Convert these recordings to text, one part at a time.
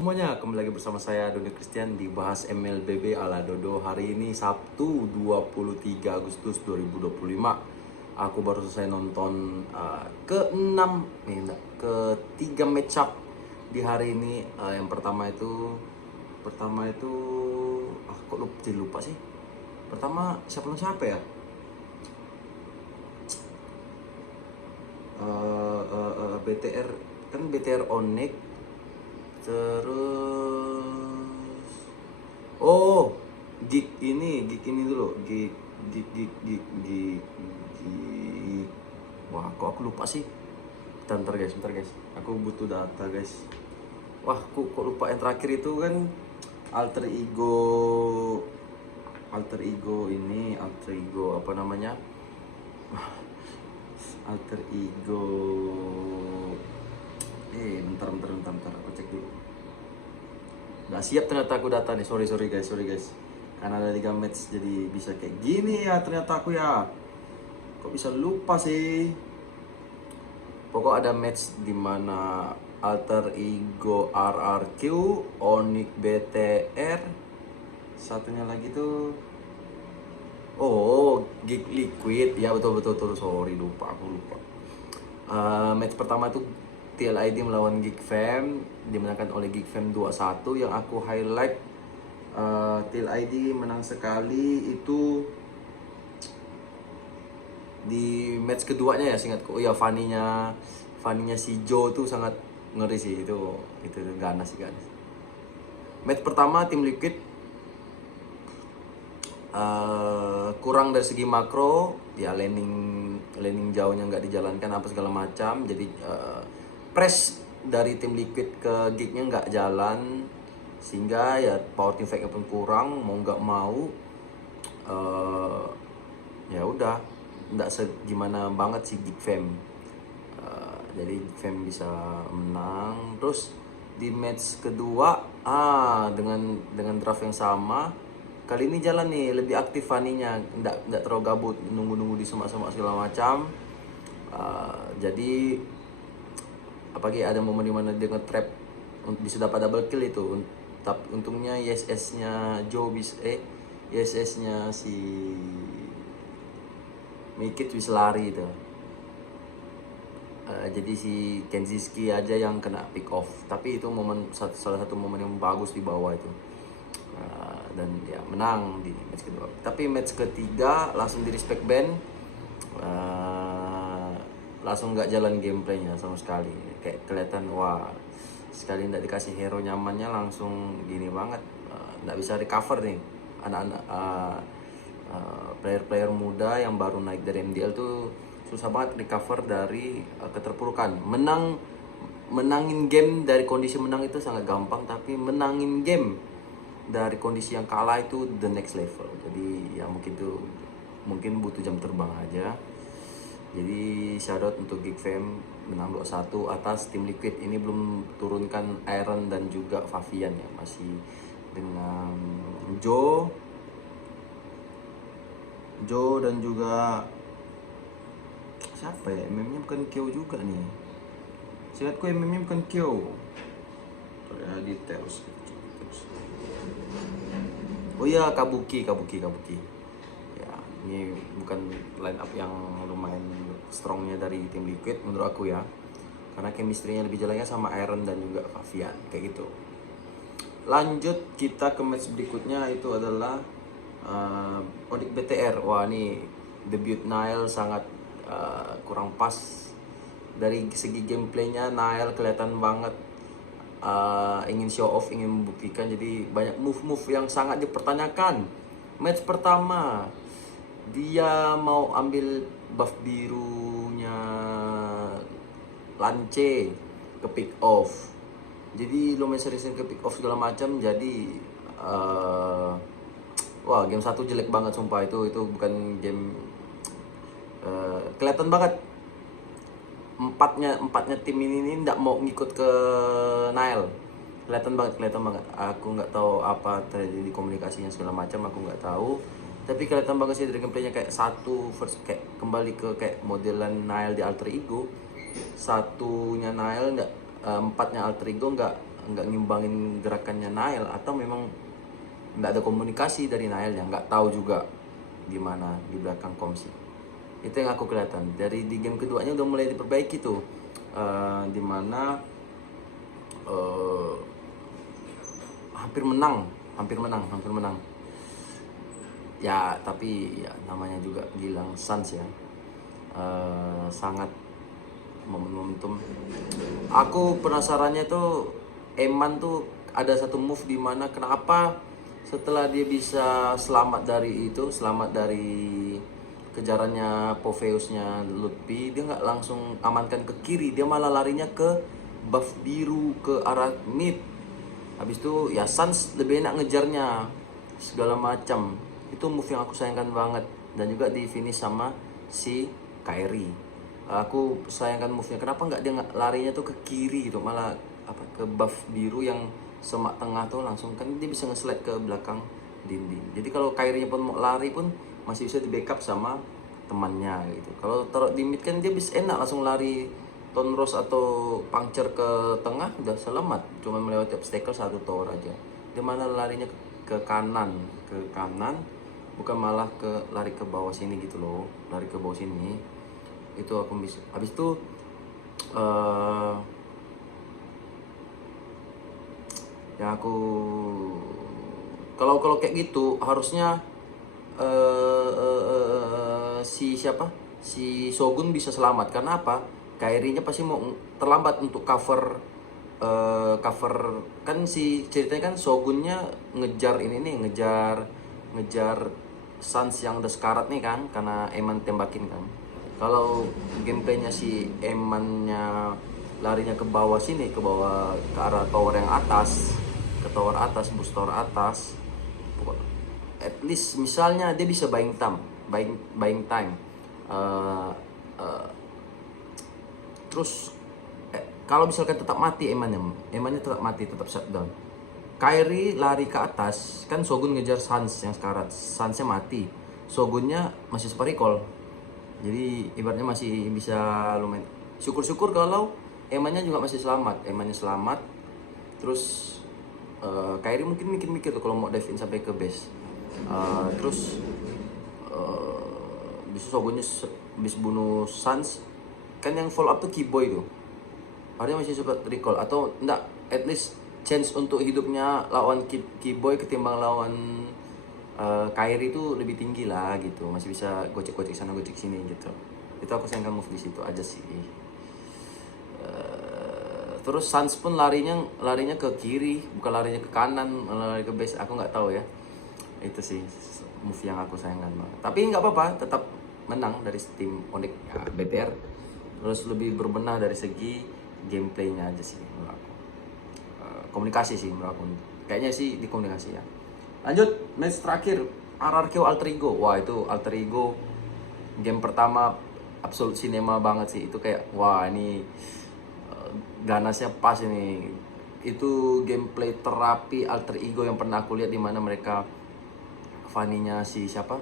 Semuanya, kembali lagi bersama saya Doni Christian di Bahas MLBB ala Dodo. Hari ini Sabtu 23 Agustus 2025. Aku baru selesai nonton ketiga match up di hari ini. Yang pertama itu kok jadi lupa sih. Pertama siapa ya? BTR kan BTR Onyx. Terus gig ini dulu, gig. Wah, kok aku lupa sih. Bentar guys, aku butuh data guys. Wah, kok lupa yang terakhir itu kan alter ego apa namanya? Alter ego. Bentar, aku cek dulu. Nggak siap ternyata aku data nih, sorry guys. Karena ada 3 match jadi bisa kayak gini ya ternyata aku ya. Kok bisa lupa sih? Pokok ada match dimana Alter Ego RRQ, Onyx BTR, satunya lagi tuh Geek Liquid. Ya betul, sorry lupa. Match pertama itu TLID melawan Geek Fam, dimenangkan oleh Geek Fam 2-1. Yang aku highlight TLID menang sekali itu di match keduanya ya, seingatku. Fanny-nya si Joe tuh sangat ngeri sih, itu ganas. Match pertama Tim Liquid kurang dari segi makro ya, laning jauhnya nggak dijalankan apa segala macam, jadi press dari Tim Liquid ke Geeknya nggak jalan, sehingga ya power team fight-nya pun kurang. Mau nggak mau ya udah nggak segimana banget si Geek Fam. Jadi Geek Fam bisa menang. Terus di match kedua dengan draft yang sama, kali ini jalan nih, lebih aktif Fanny-nya, nggak terlalu gabut nunggu di semak-semak segala macam. Jadi apalagi ada momen dimana dia nge-trap bisa dapat double kill itu. Tapi untungnya ISS-nya Joe ISS-nya si Mikit bisa lari itu. Jadi si Kenziski aja yang kena pick off. Tapi itu salah satu momen yang bagus di bawah itu. Dan ya menang di match kedua. Tapi match ketiga langsung di respect ban. Langsung nggak jalan gameplaynya sama sekali. Kayak kelihatan sekali nggak dikasih hero nyamannya langsung gini banget. Nggak bisa recover nih anak-anak player-player muda yang baru naik dari MDL tuh susah banget recover dari keterpurukan. Menangin game dari kondisi menang itu sangat gampang, tapi menangin game dari kondisi yang kalah itu the next level. Jadi ya mungkin butuh jam terbang aja. Jadi shoutout untuk Geek Fam menang 2-1 atas Tim Liquid. Ini belum turunkan Iron dan juga Favian ya, masih dengan Joe dan juga siapa ya, MM-nya bukan Kyo juga nih. Seingatku MM-nya bukan Kyo. Ya, details. Oh iya, Kabuki. Ya, ini bukan line up yang lumayan strongnya dari Tim Liquid menurut aku ya. Karena chemistry-nya lebih jalannya sama Iron dan juga Favian, kayak gitu. Lanjut kita ke match berikutnya, itu adalah Onyx BTR. Wah, ini debut Nile sangat kurang pas. Dari segi gameplaynya Nile kelihatan banget ingin show off, ingin membuktikan, jadi banyak move yang sangat dipertanyakan. Match pertama dia mau ambil buff birunya Lance ke pick off, jadi lumayan seriusin ke pick off segala macam. Jadi game 1 jelek banget sumpah. Itu bukan game. Kelihatan banget empatnya tim ini nggak mau ngikut ke Nile. Kelihatan banget. Aku nggak tahu apa terjadi di komunikasinya segala macam, aku nggak tahu. Tapi kelihatan banget sih dari gameplaynya, kayak kayak kembali ke kayak modelan Nile di Alter Ego. Satunya Nile empatnya Alter Ego nggak ngimbangin gerakannya Nail, atau memang nggak ada komunikasi dari Nail, yang nggak tahu juga gimana di belakang komsi. Itu yang aku kelihatan dari di game keduanya udah mulai diperbaiki tuh. Dimana hampir menang ya, tapi ya namanya juga Gilang Suns ya. Sangat momentum. Aku penasarannya tuh Eman tuh ada satu move di mana kenapa setelah dia bisa selamat dari kejarannya Poveusnya Lutfi, dia nggak langsung amankan ke kiri, dia malah larinya ke buff biru ke arah mid. Habis itu ya Suns lebih enak ngejarnya segala macam. Itu move yang aku sayangkan banget, dan juga di finish sama si Kyrie. Aku sayangkan move-nya, kenapa nggak dia larinya tuh ke kiri gitu, malah ke buff biru yang semak tengah tuh langsung, kan dia bisa nge-slide ke belakang dinding. Jadi kalau Kyrie-nya pun mau lari pun masih bisa di backup sama temannya gitu. Kalau taruh di mid kan dia bisa enak langsung lari Tonros atau puncture ke tengah udah selamat, cuma melewati obstacle satu tower aja. Dia mana larinya ke kanan, bukan malah lari ke bawah sini gitu loh, lari ke bawah sini. Itu aku bisa. Habis itu ya aku kalau kayak gitu harusnya si Shogun bisa selamat. Karena apa? Kyrie-nya pasti mau terlambat untuk cover kan, si ceritanya kan Shogunnya ngejar Suns yang udah sekarat nih kan, karena Eman tembakin kan. Kalau gameplaynya si Emannya larinya ke bawah sini, ke arah tower yang atas, boost tower atas, at least misalnya dia bisa buying time. Terus kalau misalkan tetap mati Emannya tetap mati, tetap shutdown. Kyrie lari ke atas, kan Shogun ngejar Suns yang sekarat, Sunsnya mati, Shogunnya masih super recall. Jadi ibaratnya masih bisa lumayan. Syukur-syukur kalau Emannya juga masih selamat. Terus Kyrie mungkin mikir-mikir tuh kalau mau dive in sampai ke base. Terus bisa Shogunnya bisa bunuh Suns. Kan yang follow up tuh Keyboy tuh. Harusnya masih sempat recall, atau enggak, at least chance untuk hidupnya lawan Keyboy ketimbang lawan Kyrie itu lebih tinggi lah gitu, masih bisa gocek sana gocek sini gitu. Itu aku sayangkan move di situ aja sih. Terus Suns pun larinya ke kiri, bukan larinya ke kanan, lari ke base. Aku nggak tahu ya. Itu sih move yang aku sayangkan banget. Tapi nggak apa-apa, tetap menang dari tim Onyx ya, BTR. Terus lebih berbenah dari segi gameplaynya aja sih menurut aku. Komunikasi sih menurut aku. Kayaknya sih di komunikasi ya. Lanjut, match terakhir RRQ Alter Ego. Wah, itu Alter Ego game pertama absolute cinema banget sih. Itu kayak wah, ini ganasnya pas ini. Itu gameplay terapi Alter Ego yang pernah aku lihat, di mana mereka Fanny-nya si Yasuke.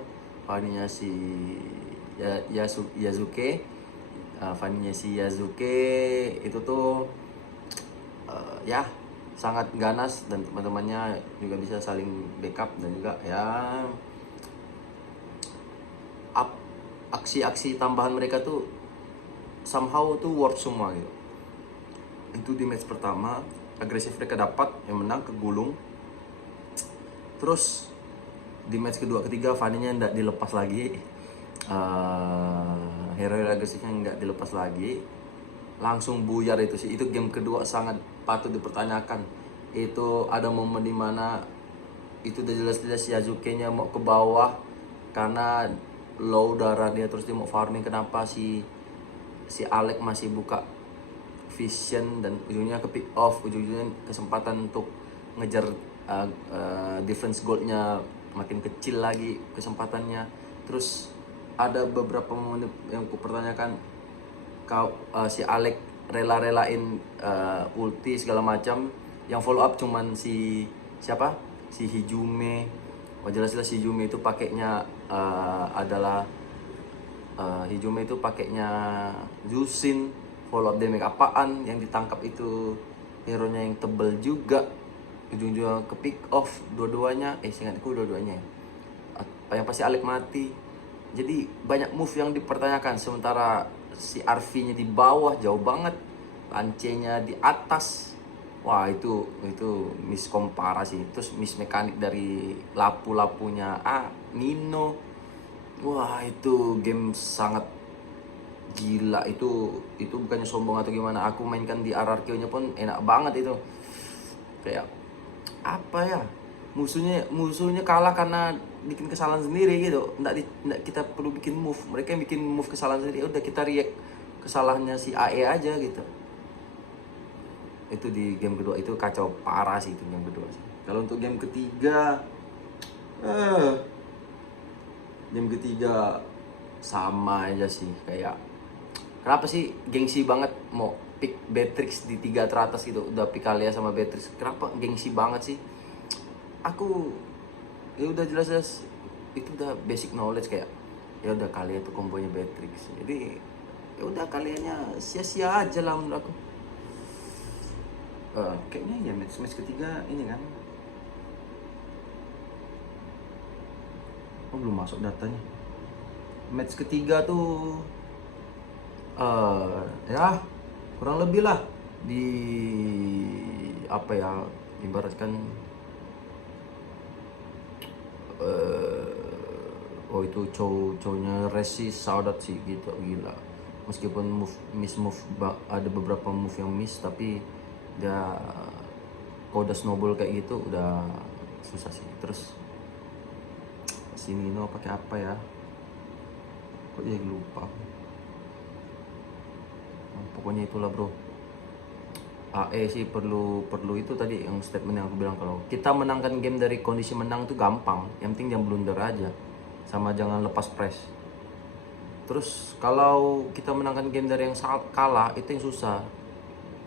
Fanny-nya si Yasuke itu tuh ya sangat ganas, dan teman-temannya juga bisa saling backup, dan juga ya aksi-aksi tambahan mereka tuh somehow tuh worth semua gitu. Itu di match pertama agresif mereka dapat, yang menang kegulung. Terus di match kedua ketiga Fanny-nya nggak dilepas lagi, hero agresifnya nggak dilepas lagi, langsung buyar itu sih. Itu game kedua sangat patut dipertanyakan. Itu ada momen dimana itu udah jelas-jelas Yasuke-nya mau ke bawah karena low darah dia, terus dia mau farming. Kenapa si Alec masih buka vision, dan ujungnya ke pick off, ujungnya kesempatan untuk ngejar defense goal-nya makin kecil lagi kesempatannya. Terus ada beberapa momen yang aku pertanyakan, si Alec rela-relain ulti segala macam, yang follow up cuman si Hijume. Jelas-jelas Hijume itu pakainya adalah Hijume itu pakainya Jushin. Follow up damage apaan yang ditangkap itu hero-nya yang tebel juga, ujung-ujungnya ke pick off dua-duanya, seingatku dua-duanya ya. Yang pasti Alec mati. Jadi banyak move yang dipertanyakan, sementara si RV-nya di bawah jauh banget, Lance-nya di atas. Wah, itu miskom parah sih. Terus miss mekanik dari lapu-lapunya Nino. Wah, itu game sangat gila. Itu bukannya sombong atau gimana. Aku mainkan di RRQ-nya pun enak banget itu. Kayak apa ya? Musuhnya kalah karena bikin kesalahan sendiri gitu. Nggak kita perlu bikin move. Mereka yang bikin move kesalahan sendiri. Udah kita react kesalahannya si AE aja gitu. Itu di game kedua itu kacau parah sih, itu game kedua sih. Kalau untuk game ketiga sama aja sih, kayak kenapa sih gengsi banget mau pick Beatrix di 3 teratas gitu, udah pick Kalia sama Beatrix, kenapa gengsi banget sih? Aku ya udah jelas-jelas itu udah basic knowledge, kayak ya udah Kalia tuh kombonya Beatrix, jadi ya udah kaliannya sia-sia aja lah menurut aku. Kayaknya ya match ketiga ini kan, belum masuk datanya. Match ketiga tuh ya kurang lebih lah di apa ya, ibaratkan itu cowoknya Resi Saudat sih gitu, gila. Meskipun ada beberapa move yang miss, tapi dia kalau udah snowball kayak gitu udah susah sih. Terus si Nino pakai apa ya, kok jadi lupa. Pokoknya itulah bro. sih perlu itu tadi yang statement yang aku bilang, kalau kita menangkan game dari kondisi menang itu gampang, yang penting jangan blunder aja sama jangan lepas press. Terus kalau kita menangkan game dari yang kalah itu yang susah,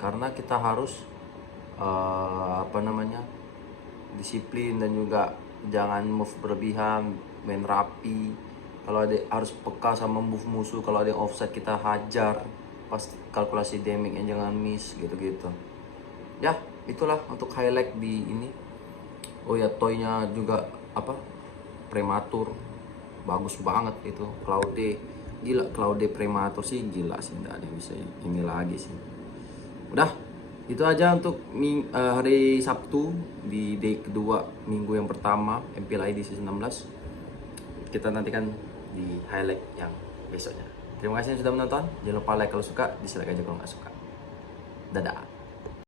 karena kita harus disiplin dan juga jangan move berlebihan, main rapi. Kalau ada harus peka sama move musuh, kalau ada yang offset kita hajar, pas kalkulasi damage-nya jangan miss gitu-gitu. Ya, itulah untuk highlight di ini. Oh ya, toy-nya juga prematur. Bagus banget itu. Claude, gila, Claude prematur sih gila sih, enggak ada yang bisa ini lagi sih. Udah, itu aja untuk hari Sabtu di day kedua minggu yang pertama MPLID season 16. Kita nantikan di highlight yang besoknya. Terima kasih yang sudah menonton. Jangan lupa like kalau suka, dislike aja kalau nggak suka. Dadah.